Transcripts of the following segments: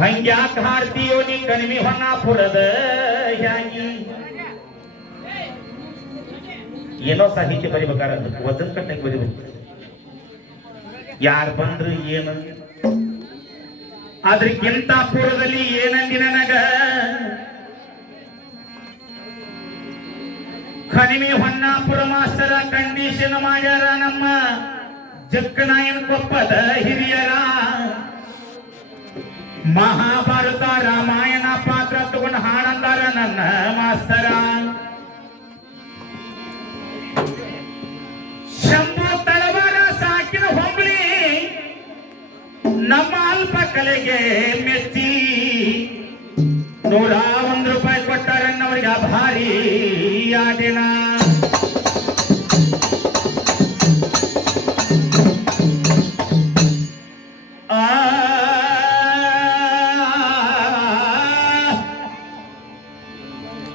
ಹಂಗ್ಯಾ ಕಾಡ್ತೀಯೋ ನೀ ಕಣಿವಿ ಹ್ಯಾಂಗಿ ಏನೋ ಸಾಹಿತ್ಯ ಬರಿಬೇಕಾರ ವಚನ ಕಟ್ಟಂಗ್ ಬರಿಬೇಕು ಯಾರ್ ಬಂದ್ರು ಏನ ಅದ್ರಕ್ಕಿಂತ ಪೂರ್ವದಲ್ಲಿ ಏನಂದಿ ನನಗ ಹೊನ್ನಾಪುರ ಮಾಸ್ಟರ ಕಂಡೀಷನ್ ಮಾಡ್ಯಾರ ನಮ್ಮ ಜಕ್ಕನಾಯನ್ ಕೊಪ್ಪದ ಹಿರಿಯರ ಮಹಾಭಾರತ ರಾಮಾಯಣ ಪಾತ್ರ ತಗೊಂಡು ಹಣಂದಾರ ನನ್ನ ಮಾಸ್ತರ ಶಂಭು ತಳವಾರ ಸಾಕಿನ ಹೊಂಬಳಿ ನಮ್ಮ ಅಲ್ಪ ಕಲೆಗೆ ಮೆಚ್ಚಿ ನೂರ ಒಂದು ರೂಪಾಯಿ ಕೊಟ್ಟಾರನ್ನವರಿಗೆ ಆ ದಿನ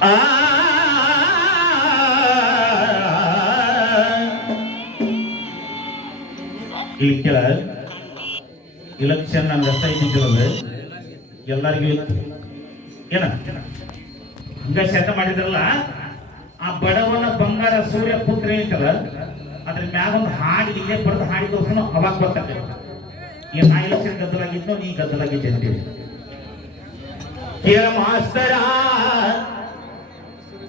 ಇಲೆಕ್ಷನ್ ಎಲ್ಲರಿಗೂ ಹಂಗ ಶೇತ ಮಾಡಿದ್ರಲ್ಲ ಆ ಬಡವನ ಬಂಗಾರ ಸೂರ್ಯ ಪುತ್ರಿ ಅಂತಾರೆ ಅದ್ರ ಮ್ಯಾಲ ಒಂದು ಹಾಡಿಗೆ ಹಾಡಿ ಹಾಡಿದೋಸನ ಅವಾಗ ಬರ್ತೀರ ಈ ಮಹಾಯಕ್ಷನ್ ಗದ್ದಲಾಗಿದ್ದು ಈ ಗದ್ದಲಾಗಿ ಜನತೆ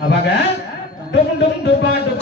apa kan? Yeah, yeah. Dung dump, dung dump, dupa dupa.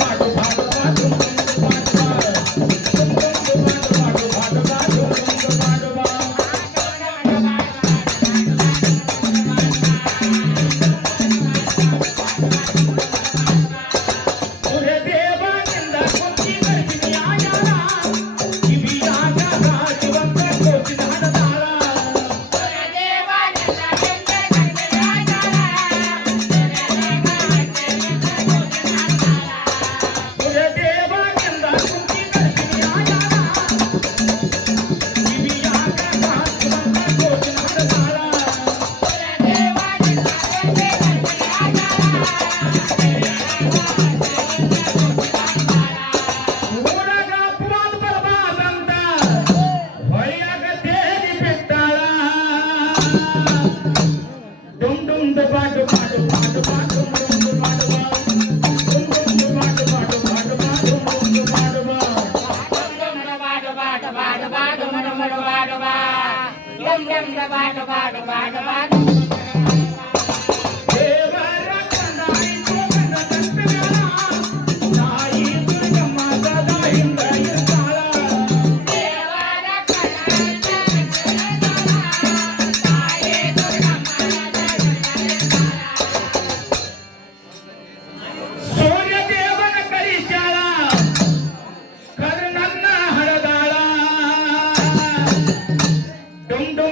ಗಂಡ ಬಡ ಬಡ ಬಡ